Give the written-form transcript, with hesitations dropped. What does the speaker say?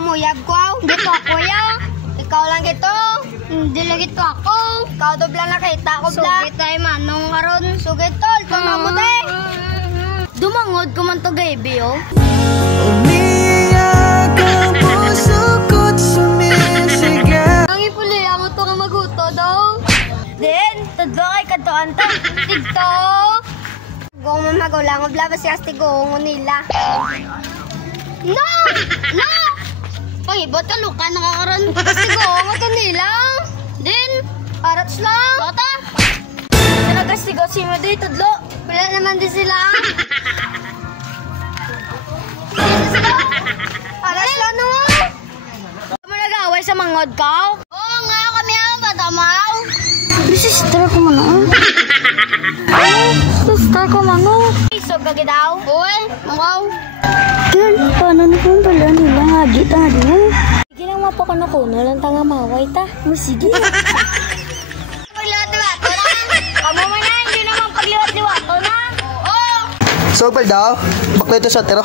muyag ko. Dito ako ya. Ikaw lang ito. Hindi lang ito ako. Ikaw to lang nakita ko bla. Sugit tayo manong karon. Sugit tol. Pamabuti. Dumangod ko man to gabi oh. Umiyak ang puso ko't sumisigaw. Ang ipuli mo to nga maguto daw. Then, tudlo kay katuan to. Tigto. Gong mamagulang bla ba siya stigong nila. No! No! Pangibot ka luka nakakaroon. Stigong ito nila. Then, arats lang. Bata. Nagastigo si mo doy tudlo. Wala naman din sila. Aras lang no. Mo nag-away sa mangod ka? Oo nga kami ang badamaw. Sister ko man oh. Sister ko man oh. Isog ka daw. Uy, mangaw. Girl, paano na kung pala nila hagi ta din? Sige lang mapakuno-kuno lang tanga maway ta. Sige. Pagliwat-liwato na. Kamu man na, hindi naman pagliwat-liwato na. Oo. So, daw, bakla ito sa tero.